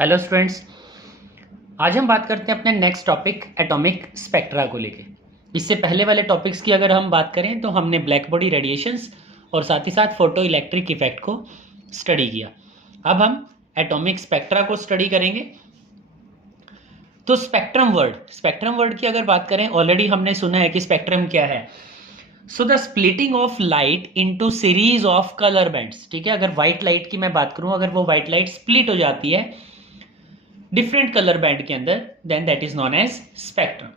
Hello students, आज हम बात करते हैं अपने नेक्स्ट टॉपिक एटॉमिक स्पेक्ट्रा को लेके। इससे पहले वाले टॉपिक्स की अगर हम बात करें तो हमने ब्लैक बॉडी रेडिएशंस और साथ ही साथ फोटो इलेक्ट्रिक इफेक्ट को स्टडी किया। अब हम एटॉमिक स्पेक्ट्रा को स्टडी करेंगे। तो स्पेक्ट्रम वर्ड की अगर बात करें, ऑलरेडी हमने सुना है कि स्पेक्ट्रम क्या है। So the splitting of light into series of colour bands. ठीक है, अगर व्हाइट लाइट की मैं बात करूं, अगर वो व्हाइट लाइट स्प्लिट हो जाती है डिफरेंट कलर बैंड के अंदर, then that is known as spectrum.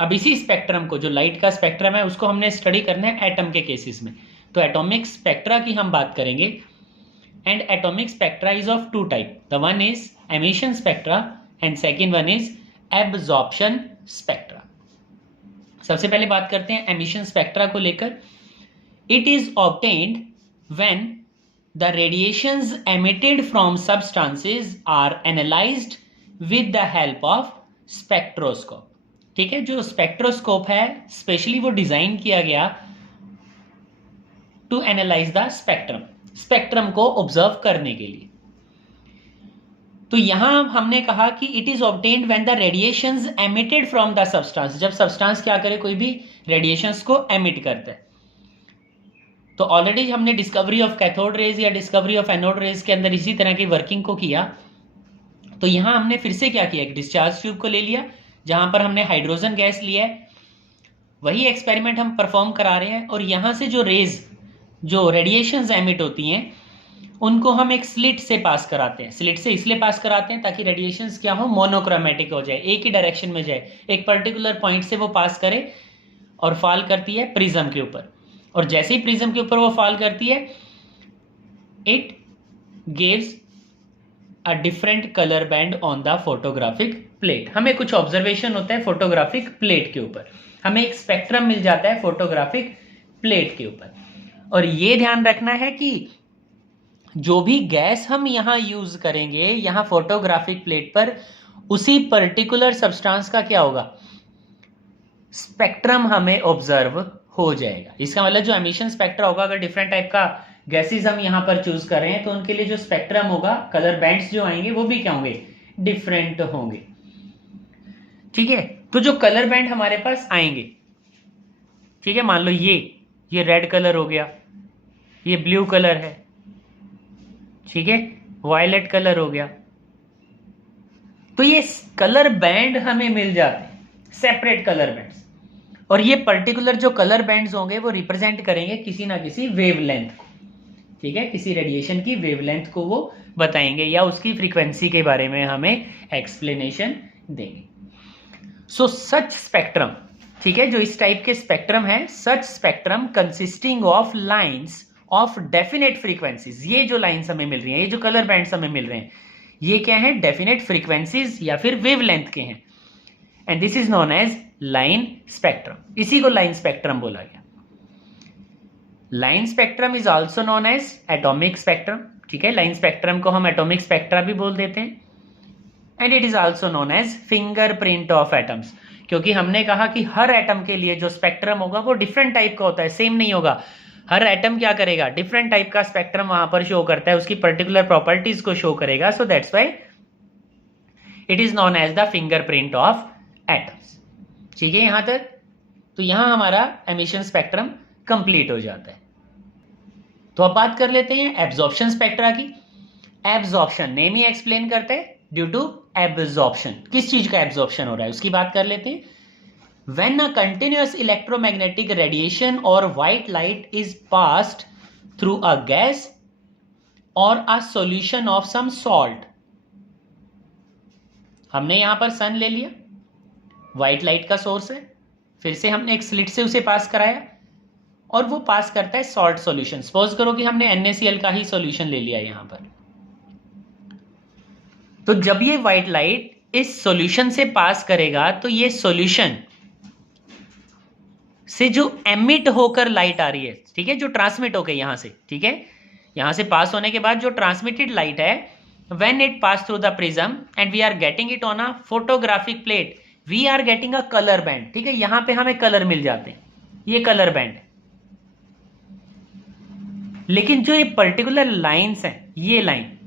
अब इसी स्पेक्ट्रम को, जो लाइट का स्पेक्ट्रम है, उसको हमने स्टडी करना है एटम के केसेस में। तो एटॉमिक स्पेक्ट्रा की हम बात करेंगे। And atomic spectra is of two type. The one is emission spectra and second one is absorption spectra. सबसे पहले बात करते हैं एमिशन स्पेक्ट्रा को लेकर। It is obtained when the radiations emitted from substances are analysed with the help of spectroscope. ठीक है, जो स्पेक्ट्रोस्कोप है स्पेशली वो डिजाइन किया गया टू एनालाइज द स्पेक्ट्रम को ऑब्जर्व करने के लिए। तो यहां हमने कहा कि it is obtained when the radiations emitted from the substance. जब सब्सटेंस क्या करे, कोई भी रेडिएशंस को एमिट करता है। तो ऑलरेडी हमने डिस्कवरी ऑफ कैथोड रेज या डिस्कवरी ऑफ एनोड रेज के अंदर इसी तरह की वर्किंग को किया। तो यहां हमने फिर से क्या किया, एक डिस्चार्ज ट्यूब को ले लिया जहां पर हमने हाइड्रोजन गैस लिया है। वही एक्सपेरिमेंट हम परफॉर्म करा रहे हैं और यहां से जो रेज, जो रेडिएशंस एमिट होती हैं, उनको हम एक स्लिट से पास कराते हैं। स्लिट से इसलिए पास कराते हैं ताकि रेडिएशंस क्या हो, मोनोक्रोमेटिक हो जाए, एक ही डायरेक्शन में जाए, एक पर्टिकुलर पॉइंट से वो पास करे और फॉल करती है प्रिज्म के ऊपर। और जैसे ही प्रिज्म के ऊपर वो फॉल करती है, it gives a different colour band on the photographic plate. हमें कुछ ऑब्जर्वेशन होता है फोटोग्राफिक प्लेट के ऊपर, हमें एक स्पेक्ट्रम मिल जाता है फोटोग्राफिक प्लेट के ऊपर। और ये ध्यान रखना है कि जो भी गैस हम यहां यूज करेंगे यहां फोटोग्राफिक प्लेट पर, उसी पर्टिकुलर सब्सटेंस का क्या होगा, स्पेक्ट्रम हमें ऑब्जर्व हो जाएगा। इसका मतलब जो एमिशन स्पेक्ट्रा होगा, अगर डिफरेंट टाइप का गैसेस हम यहां पर चूज कर रहे हैं तो उनके लिए जो स्पेक्ट्रम होगा, कलर बैंड्स जो आएंगे वो भी क्या होंगे, डिफरेंट होंगे। ठीक है, तो जो कलर बैंड हमारे पास आएंगे, ठीक है, मान लो ये रेड कलर हो गया, ये ब्लू कलर है, ठीक है, वायलेट कलर हो गया। तो ये कलर बैंड हमें मिल जाते हैं, सेपरेट कलर बैंड्स। और ये पर्टिकुलर जो कलर बैंड्स होंगे वो रिप्रेजेंट करेंगे किसी ना किसी वेवलेंथ को। ठीक है, किसी रेडिएशन की वेवलेंथ को वो बताएंगे या उसकी फ्रीक्वेंसी के बारे में हमें एक्सप्लेनेशन देंगे। सो सच स्पेक्ट्रम, ठीक है, जो इस टाइप के स्पेक्ट्रम है, such spectrum consisting of lines of definite frequencies. ये जो लाइंस हमें मिल रही हैं, ये जो कलर बैंड्स हमें मिल रहे हैं, ये क्या है, डेफिनेट फ्रीक्वेंसीज या फिर वेवलेंथ के हैं। And this is known as line spectrum. इसी को लाइन स्पेक्ट्रम बोला गया। Line spectrum is also known as atomic spectrum. ठीक है, लाइन स्पेक्ट्रम को हम एटॉमिक स्पेक्ट्रा भी बोल देते हैं। And it is also known as fingerprint of atoms, क्योंकि हमने कहा कि हर एटम के लिए जो स्पेक्ट्रम होगा वो डिफरेंट टाइप का होता है, सेम नहीं होगा। हर एटम क्या करेगा, डिफरेंट टाइप का स्पेक्ट्रम वहां पर शो करता है, उसकी पर्टिकुलर प्रॉपर्टीज को शो करेगा। So that's why it is known as the fingerprint of atoms. ठीक है यहां तक। तो यहां हमारा एमिशन स्पेक्ट्रम कंप्लीट हो जाता है। तो अब बात कर लेते हैं एब्जॉर्प्शन स्पेक्ट्रा की। एब्जॉर्प्शन नेम ही एक्सप्लेन करते हैं, ड्यू टू एब्जॉर्प्शन, किस चीज का एब्जॉर्प्शन हो रहा है उसकी बात कर लेते हैं। When a continuous electromagnetic radiation or white light is passed through a gas or a solution of some salt, हमने यहां पर सन ले लिया, व्हाइट लाइट का सोर्स है, फिर से हमने एक स्लिट से उसे पास कराया और वो पास करता है सॉल्ट सॉल्यूशन। सपोज करो कि हमने NaCl का ही सॉल्यूशन ले लिया यहां पर। तो जब ये व्हाइट लाइट इस सॉल्यूशन से पास करेगा तो ये सॉल्यूशन से जो एमिट होकर लाइट आ रही है, ठीक है, जो ट्रांसमिट होकर यहां से, ठीक है, यहां से पास होने के बाद जो ट्रांसमिटेड लाइट है, when it pass through the prism and we are getting it on a photographic plate, we are getting a colour band. ठीक है, यहां पे हमें कलर मिल जाते हैं, ये कलर बैंड है। लेकिन जो ये पर्टिकुलर लाइंस हैं, ये लाइन,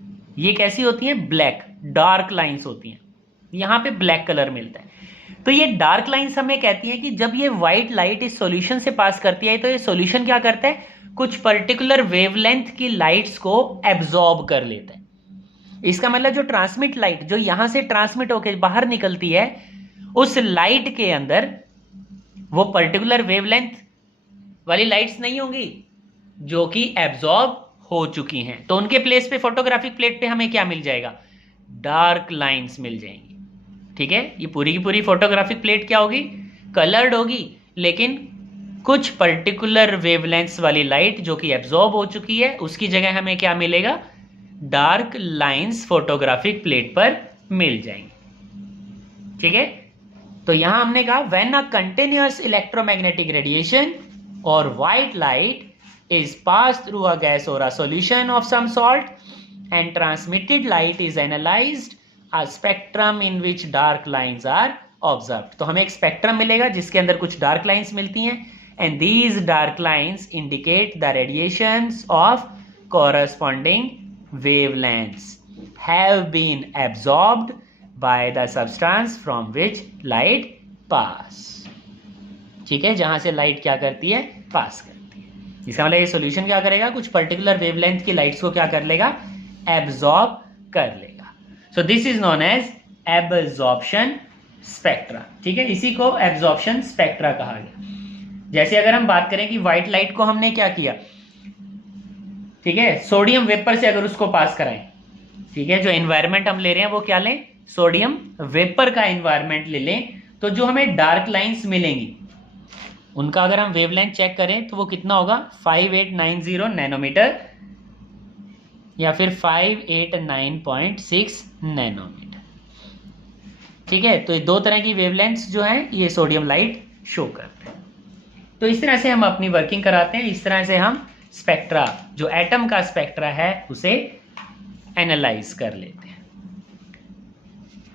ये कैसी होती हैं, ब्लैक डार्क लाइंस होती हैं, यहाँ पे ब्लैक कलर मिलता है। तो ये डार्क लाइंस हमें कहती हैं कि जब ये व्हाइट लाइट इस सॉल्यूशन से पास करती है तो ये सॉल्यूशन क्या करता है, कुछ पर्टिकुलर वेवलेंथ की लाइट्स को एब्जॉर्ब कर लेता है। इसका मतलब जो ट्रांसमिट लाइट जो यहां से ट्रांसमिट होकर बाहर निकलती है, उस लाइट के अंदर वो पर्टिकुलर वेवलेंथ वाली लाइट्स नहीं होंगी जो कि एब्जॉर्ब हो चुकी हैं, तो उनके प्लेस पे फोटोग्राफिक प्लेट पे हमें क्या मिल जाएगा, डार्क लाइंस मिल जाएंगी। ठीक है, ये पूरी की पूरी फोटोग्राफिक प्लेट क्या होगी, कलर्ड होगी, लेकिन कुछ पर्टिकुलर वेवलेंथ्स वाली लाइट जो कि एब्जॉर्ब हो चुकी है उसकी जगह हमें क्या मिलेगा, डार्क लाइंस फोटोग्राफिक प्लेट पर मिल जाएंगे। ठीक है, तो यहां हमने कहा when a continuous electromagnetic radiation और white light is passed through a gas or a solution of some sort and transmitted light is analyzed, a spectrum in which dark lines are observed। तो हमें एक spectrum मिलेगा जिसके अंदर कुछ dark lines मिलती हैं, and these dark lines indicate the radiations of corresponding wavelengths have been absorbed by the substance from which light pass। ठीक है, जहां से लाइट क्या करती है, पास करती है। इसका मतलब ये सॉल्यूशन क्या करेगा, कुछ पर्टिकुलर वेवलेंथ की लाइट्स को क्या कर लेगा, एब्जॉर्ब कर लेगा। So this is known as absorption spectra. ठीक है, इसी को एब्जॉर्प्शन स्पेक्ट्रा कहा गया। जैसे अगर हम बात करें कि व्हाइट लाइट को हमने क्या किया, ठीक है, सोडियम वेपर से अगर उसको पास कराएं, ठीक है, जो एनवायरमेंट हम ले रहे हैं वो क्या लें, सोडियम वेपर का एनवायरमेंट ले लें, तो जो हमें डार्क लाइंस मिलेंगी उनका अगर हम वेवलेंथ चेक करें तो वो कितना होगा, 5890 नैनोमीटर या फिर 589.6 नैनोमीटर। ठीक है, तो ये दो तरह की वेवलेंथ्स जो हैं ये सोडियम लाइट शो करते हैं। तो इस तरह से हम अपनी वर्किंग कराते हैं, इस तरह से हम स्पेक्ट्रा जो एटम का स्पेक्ट्रा है उसे एनालाइज कर लेते हैं।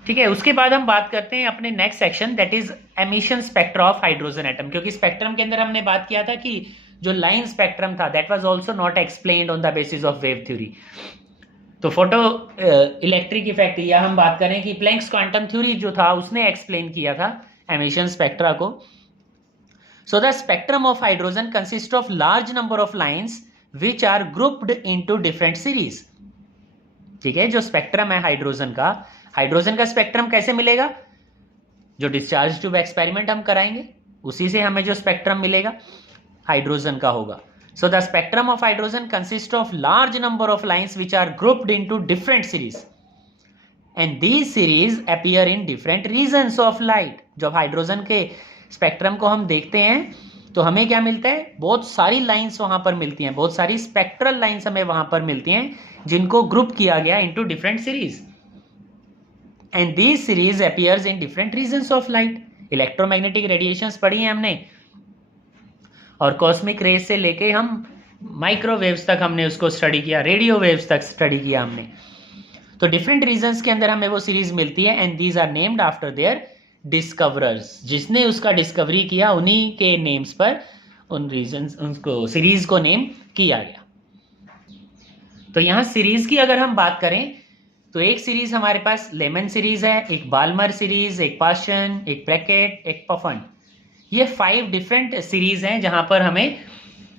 ठीक है, उसके बाद हम बात करते हैं अपने next section that is emission spectra of hydrogen atom. क्योंकि स्पेक्ट्रम के अंदर हमने बात किया था कि जो लाइन स्पेक्ट्रम था that was also not explained on the basis of wave theory. तो फोटो इलेक्ट्रिक इफेक्ट या हम बात करें कि प्लैंक्स क्वांटम थ्योरी जो था उसने एक्सप्लेन किया था एमिशन स्पेक्ट्रा को। So the spectrum of hydrogen consist of large number of lines which are grouped into different series. ठीक है, जो स्पेक्ट्रम है हाइड्रोजन का स्पेक्ट्रम कैसे मिलेगा, जो डिस्चार्ज ट्यूब एक्सपेरिमेंट हम कराएंगे उसी से हमें जो स्पेक्ट्रम मिलेगा हाइड्रोजन का होगा। So the spectrum of hydrogen consist of large number of lines which are grouped into different series and these series appear in different regions of light. जब हाइड्रोजन के स्पेक्ट्रम को हम देखते हैं तो हमें क्या मिलता है, बहुत सारी लाइंस वहां पर मिलती हैं, बहुत सारी स्पेक्ट्रल लाइंस हमें वहां पर मिलती हैं जिनको ग्रुप किया गया into different series and these series appears in different regions of light. Electromagnetic radiations पढ़ी हैं हमने और कॉस्मिक रेज से लेके हम माइक्रोवेव्स तक हमने उसको स्टडी किया, रेडियो वेव्स तक स्टडी किया हमने। तो डिफरेंट रीजन्स के अंदर हमें वो सीरीज मिलती है and these are named after their discoverers. जिसने उसका डिस्कवरी किया उन्हीं के नेम्स पर उन रीजन्स उनको सीरीज को नेम किया गया। तो यहां सीरीज की अगर हम बात करें तो एक सीरीज हमारे पास लेमन सीरीज है, एक बाल्मर सीरीज, एक पाशन, एक ब्रैकेट, एक पफन। ये 5 डिफरेंट सीरीज हैं जहां पर हमें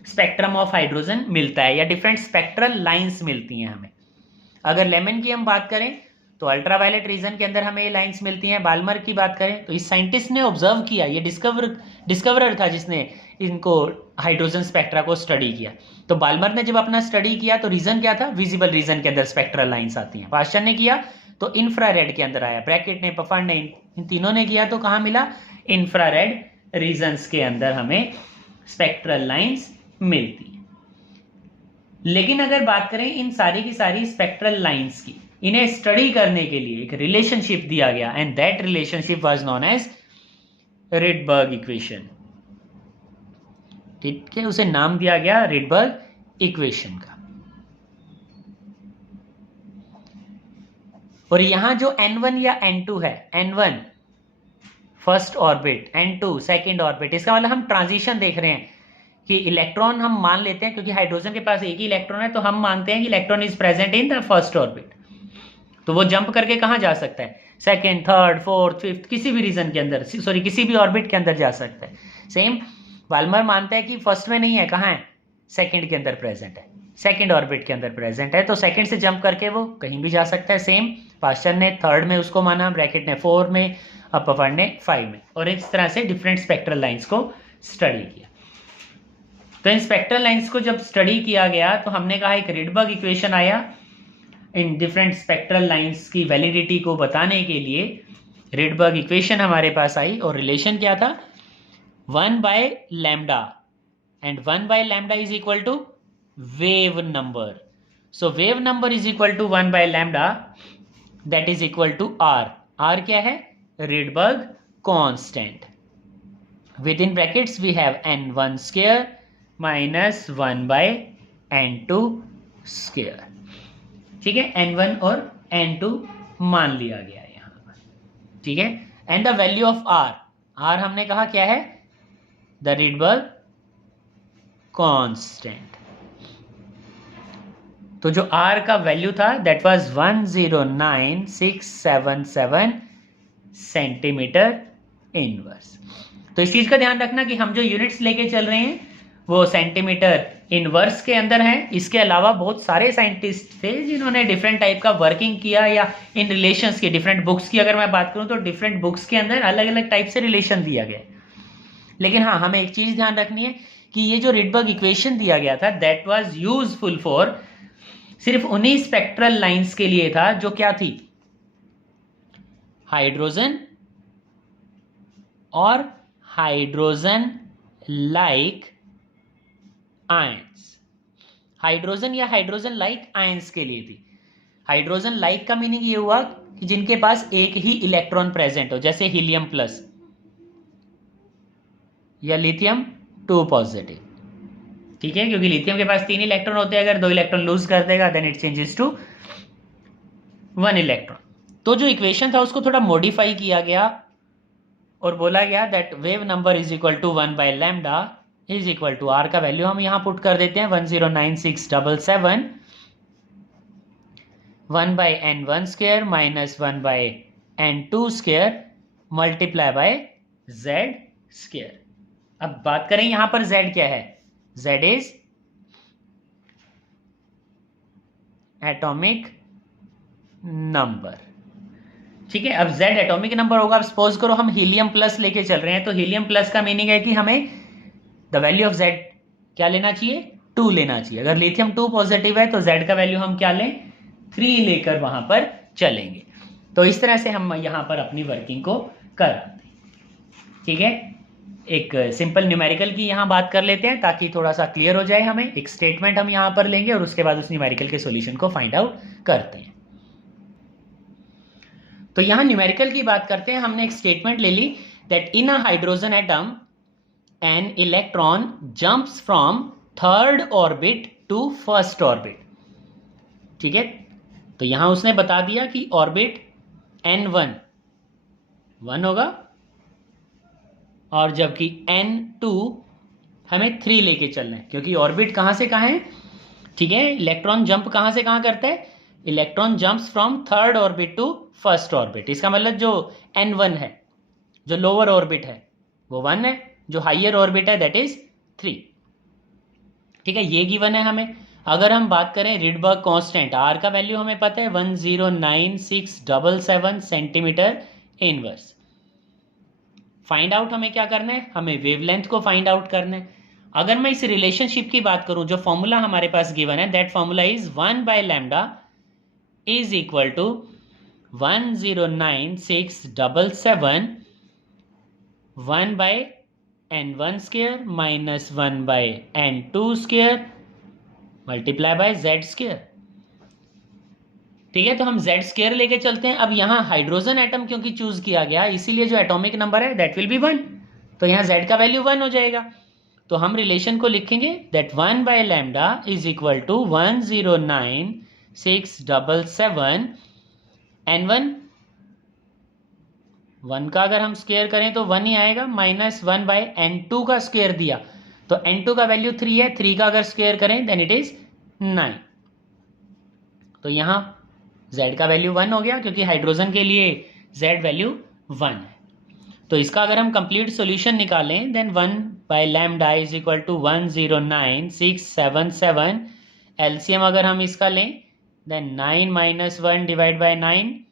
स्पेक्ट्रम ऑफ हाइड्रोजन मिलता है या डिफरेंट स्पेक्ट्रल लाइंस मिलती हैं हमें। अगर लेमन की हम बात करें तो अल्ट्रावायलेट रीजन के अंदर हमें ये लाइंस मिलती हैं। बाल्मर की बात करें तो इस साइंटिस्ट ने ऑब्जर्व किया, ये डिस्कवरर था जिसने इनको हाइड्रोजन स्पेक्ट्रा को स्टडी किया। तो बाल्मर ने जब अपना स्टडी किया तो रीजन क्या था, विजिबल रीजन के अंदर स्पेक्ट्रल लाइंस आती हैं। पास्चर ने किया तो इंफ्रारेड के अंदर आया, ब्रैकेट ने, पफन ने, इन तीनों ने किया तो कहाँ मिला, इंफ्रारेड रीजन्स के अंदर हमें स्पेक्ट्रल लाइंस मिलती हैं। लेकिन अगर बात करें इन सारी की सारी स्पेक्ट्रल लाइंस की, इन्हें स्टडी करने के लिए एक रिलेशनशिप दिया गया and that relationship was known as Rydberg equation. ठीक है, उसे नाम दिया गया रिडबर्ग इक्वेशन का। और यहां जो n1 या n2 है, n1 first orbit, n2 second orbit, इसका मतलब हम ट्रांजिशन देख रहे हैं कि इलेक्ट्रॉन हम मान लेते हैं क्योंकि हाइड्रोजन के पास एक ही इलेक्ट्रॉन है तो हम मानते हैं कि electron is present in the first orbit. तो वो जंप करके कहाँ जा सकता है, सेकेंड, थर्ड, फोर्थ, फिफ्थ, किसी भी रीजन के अंदर, सॉरी किसी भी ऑर्बिट के अंदर जा सकता है। सेम बाल्मर मानता है कि फर्स्ट में नहीं है, कहाँ है, सेकेंड के अंदर प्रेजेंट है, सेकेंड ऑर्बिट के अंदर प्रेजेंट है, तो सेकेंड से जंप करके वो कहीं भी जा सकता है। सेम पास्चर ने थर्ड में उसको माना, ब्रैकेट ने 4 में, अपवर्ड ने 5 में, और इस तरह से डिफरेंट स्पेक्ट्रल लाइंस को स्टडी किया। तो इन स्पेक्ट्रल लाइंस को जब स्टडी किया गया तो हमने कहा एक रिडबर्ग इक्वेशन आया इन डिफरेंट स्पेक्ट्रल लाइंस की वैलिडिटी को बताने के लिए। रिडबर्ग इक्वेशन हमारे पास आई और रिलेशन क्या था, 1/λ, and 1/λ is equal to wave number. So wave number is equal to 1/λ, that is equal to r. r क्या है, Rydberg constant. Within brackets we have n1 square minus 1/n2 square. ठीक है, n1 और n2 मान लिया गया है यहाँ पर, ठीक है। And the value of r, r हमने कहा क्या है, द Rydberg कांस्टेंट। तो जो r का वैल्यू था दैट वाज 109677 सेंटीमीटर इनवर्स। तो इस चीज का ध्यान रखना कि हम जो यूनिट्स लेके चल रहे हैं वो सेंटीमीटर इनवर्स के अंदर है। इसके अलावा बहुत सारे साइंटिस्ट थे जिन्होंने डिफरेंट टाइप का वर्किंग किया, या इन रिलेशंस की डिफरेंट बुक्स की अगर मैं बात करूं तो डिफरेंट बुक्स के अंदर अलग अलग टाइप से रिलेशन दिया गया है। लेकिन हाँ, हमें एक चीज ध्यान रखनी है कि ये जो रिडबर्ग इक्वेशन दिया गया था दैट वाज यूजफुल फॉर सिर्फ उन्हीं स्पेक्ट्रल लाइंस के लिए था जो क्या थी, हाइड्रोजन और हाइड्रोजन लाइक आयंस। हाइड्रोजन या हाइड्रोजन लाइक आयंस के लिए थी। हाइड्रोजन लाइक का मीनिंग ये हुआ कि जिनके पास एक ही इलेक्ट्रॉन प्रेजेंट हो, जैसे हीलियम प्लस या लिथियम 2 पॉजिटिव, ठीक है, क्योंकि लिथियम के पास 3 इलेक्ट्रॉन होते हैं, अगर 2 इलेक्ट्रॉन लूज कर देगा then it changes to 1 electron. तो जो इक्वेशन था उसको थोड़ा मॉडिफाई किया गया और बोला गया that wave number is equal to 1/λ is equal to r का वैल्यू हम यहां पुट कर देते हैं 109677 1/n1 square minus 1/n2 square multiply by z square. अब बात करें यहां पर z क्या है, z इज एटॉमिक नंबर, ठीक है। अब z एटॉमिक नंबर होगा। अब सपोज करो हम हीलियम प्लस लेके चल रहे हैं, तो हीलियम प्लस का मीनिंग है कि हमें द वैल्यू ऑफ z क्या लेना चाहिए, 2 लेना चाहिए। अगर लिथियम 2 पॉजिटिव है तो z का वैल्यू हम क्या लें, 3 लेकर वहां पर चलेंगे। तो इस तरह से हम यहां पर अपनी वर्किंग को कराते हैं, ठीक है। एक सिंपल न्यूमेरिकल की यहां बात कर लेते हैं ताकि थोड़ा सा क्लियर हो जाए हमें। एक स्टेटमेंट हम यहां पर लेंगे और उसके बाद उस न्यूमेरिकल के सॉल्यूशन को फाइंड आउट करते हैं। तो यहां न्यूमेरिकल की बात करते हैं। हमने एक स्टेटमेंट ले ली that in a hydrogen atom an electron jumps from third orbit to first orbit, ठीक है। तो यहां उसने बता दिया कि ऑर्बिट n1 1 होगा और जबकि n2 हमें 3 लेके चलना है, क्योंकि ऑर्बिट कहां से कहां है, ठीक है। इलेक्ट्रॉन जंप कहां से कहां करता है, electron jumps from third orbit to first orbit. इसका मतलब जो n1 है, जो लोअर ऑर्बिट है वो 1 है, जो हाइयर ऑर्बिट है दैट इज 3, ठीक है। ये गिवन है हमें। अगर हम बात करें रिडबर्ग कांस्टेंट, r का वैल्यू हमें पता है 109677 सेंटीमीटर इनवर्स। फाइंड आउट हमें क्या करना है, हमें वेवलेंथ को फाइंड आउट करना है। अगर मैं इस रिलेशनशिप की बात करूं, जो फॉर्मूला हमारे पास गिवन है that formula is 1/λ is equal to 109677 1/n1 square minus 1/n2 square multiply by z square, ठीक है। तो हम z स्क्वायर लेके चलते हैं। अब यहाँ हाइड्रोजन एटम क्योंकि चूज किया गया इसीलिए जो एटॉमिक नंबर है दैट विल बी 1, तो यहाँ z का वैल्यू 1 हो जाएगा। तो हम रिलेशन को लिखेंगे that 1/λ is equal to 109677 n1 1 का अगर हम स्क्वायर करें तो 1 ही आएगा, माइनस 1/n2 का स्क्वायर दिया तो n2 का वैल्यू 3 है, 3 का अगर स्क्वायर करें देन इट इज 9। तो यहां Z का वैल्यू 1 हो गया क्योंकि हाइड्रोजन के लिए Z वैल्यू 1 है। तो इसका अगर हम कंप्लीट सॉल्यूशन निकालें then 1 by lambda is equal to 109677। LCM अगर हम इसका लें देन 9 माइनस 1 डिवाइड बाय 9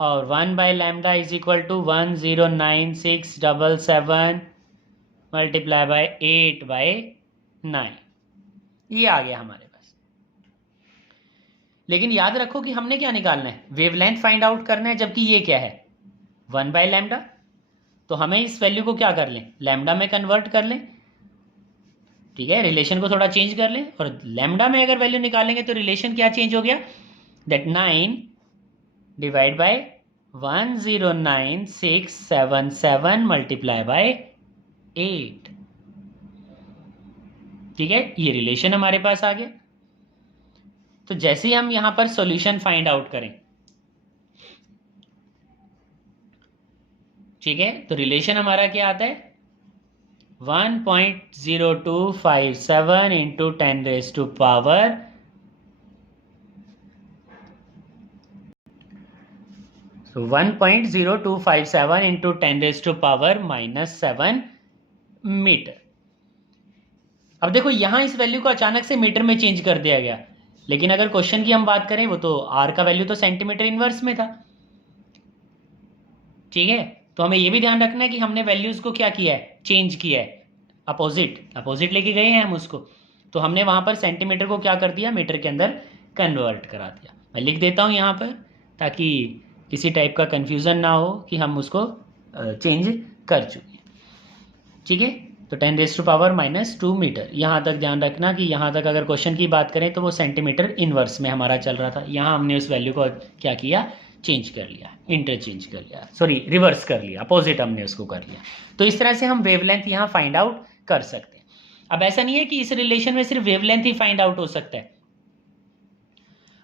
और 1 by lambda is equal to 109677 multiply by 8 by 9। ये आ गया हमारे पास। लेकिन याद रखो कि हमने क्या निकालना है, वेवलेंथ फाइंड आउट करना है, जबकि ये क्या है 1 बाय लैम्डा। तो हमें इस वैल्यू को क्या कर लें, लैम्डा में कन्वर्ट कर लें। ठीक है, रिलेशन को थोड़ा चेंज कर लें और लैम्डा में अगर वैल्यू निकालेंगे तो रिलेशन क्या चेंज हो गया, that 9 divide by 109677 multiply by 8। ठीक है, ये रिलेशन हमारे पास आ गया। तो जैसे ही हम यहां पर सॉल्यूशन फाइंड आउट करें, ठीक है, तो रिलेशन हमारा क्या आता है 1.0257 into 10 raise to power 1.0257 into 10 raise to power -7 metre. अब देखो यहां इस वैल्यू को अचानक से मीटर में चेंज कर दिया गया, लेकिन अगर क्वेश्चन की हम बात करें वो तो आर का वैल्यू तो सेंटीमीटर इनवर्स में था। ठीक है, तो हमें ये भी ध्यान रखना है कि हमने वैल्यूज को क्या किया है, चेंज किया है, अपोजिट लेके गए हैं हम उसको। तो हमने वहां पर सेंटीमीटर को क्या कर दिया, मीटर के अंदर कन्वर्ट करा दिया। मैं लिख देता हूं यहां पर ताकि किसी टाइप का कंफ्यूजन ना हो कि हम उसको चेंज कर चुके हैं। ठीक है, तो 10 रेज टू पावर -2 मीटर। यहाँ तक ध्यान रखना कि यहाँ तक अगर क्वेश्चन की बात करें तो वो सेंटीमीटर इनवर्स में हमारा चल रहा था। यहाँ हमने उस वैल्यू को क्या किया, चेंज कर लिया, इंटरचेंज कर लिया, सॉरी रिवर्स कर लिया, अपोजिट हमने उसको कर लिया। तो इस तरह से हम वेवलेंथ यहाँ फाइंड आउट कर सकते हैं। अब ऐसा नहीं है कि इस रिलेशन में सिर्फ वेवलेंथ ही फाइंड आउट हो सकता है।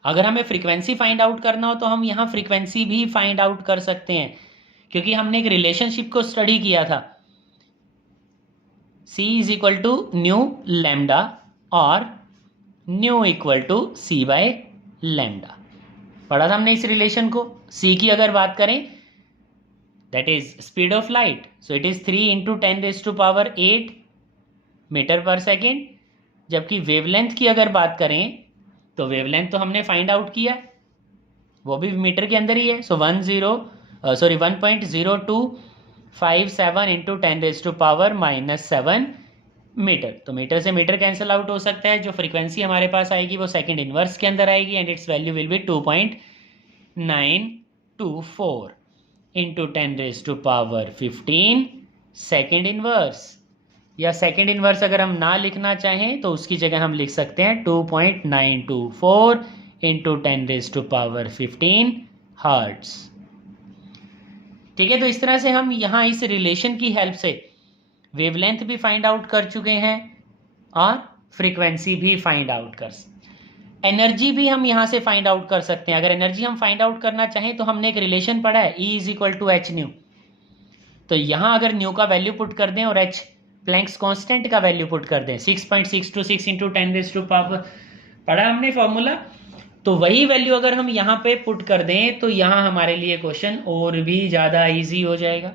अगर हमें फ्रीक्वेंसी फाइंड आउट करना हो तो हम यहाँ फ्रीक्वेंसी भी फाइंड आउट कर सकते हैं, क्योंकि हमने एक रिलेशनशिप को स्टडी किया था, C is equal to nu lambda और nu equal to C by lambda. पढ़ा था हमने इस रिलेशन को। C की अगर बात करें that is speed of light, so it is 3 into 10 raise to power 8 metre per second. जबकि वेवलेंथ की अगर बात करें तो वेवलेंथ तो हमने फाइंड आउट किया, वो भी मीटर के अंदर ही है। So 1.0257 into 10 raise to power -7 metre. तो मीटर से मीटर कैंसिल आउट हो सकता है। जो फ्रीक्वेंसी हमारे पास आएगी वो सेकंड इनवर्स के अंदर आएगी and its value will be 2.924 into 10 raise to power 15 second inverse. या सेकेंड इनवर्स अगर हम ना लिखना चाहें तो उसकी जगह हम लिख सकते हैं 2.924 into 10 raise to power 15 hertz. ठीक है, तो इस तरह से हम यहाँ इस रिलेशन की हेल्प से वेवलेंथ भी फाइंड आउट कर चुके हैं और फ्रीक्वेंसी भी फाइंड आउट कर सकते। एनर्जी भी हम यहाँ से फाइंड आउट कर सकते हैं। अगर एनर्जी हम फाइंड आउट करना चाहें तो हमने एक रिलेशन पढ़ा है E is equal to h nu. तो यहाँ अगर न्यू का वैल्यू पुट कर दें और एच प्लैंक्स कांस्टेंट का वैल्यू पुट कर दें 6.626 इंटू 10 रेज टू पावर, पढ़ा हमने फॉर्मूला। तो वही वैल्यू अगर हम यहाँ पे पुट कर दें तो यहाँ हमारे लिए क्वेश्चन और भी ज़्यादा इजी हो जाएगा।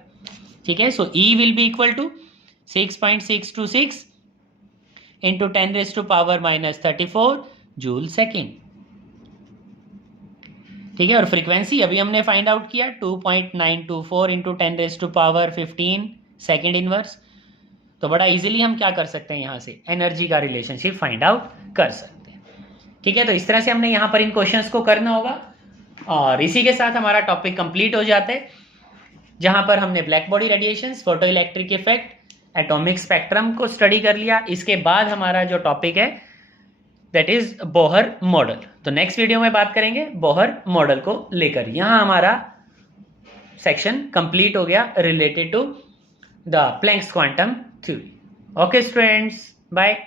ठीक है, so E will be equal to 6.626 into 10 raise to power -34 joule second. ठीक है, और फ्रीक्वेंसी अभी हमने फाइंड आउट किया 2.924 into 10 raise to power 15 second inverse. तो बड़ा इजीली हम क्या कर सकते हैं, यहाँ से एनर्जी का रिलेशनशिप फाइंड आउट कर सकते हैं। ठीक है, तो इस तरह से हमने यहाँ पर इन क्वेश्चंस को करना होगा और इसी के साथ हमारा टॉपिक कंप्लीट हो जाता है, जहाँ पर हमने black body radiations, photo electric effect, atomic spectrum को स्टडी कर लिया। इसके बाद हमारा जो टॉपिक है दैट इज बोहर मॉडल। तो नेक्स्ट वीडियो में बात करेंगे बोहर मॉडल को लेकर। यहाँ हमारा सेक्शन कंप्लीट हो गया related to the Planck's quantum theory. Okay students, bye.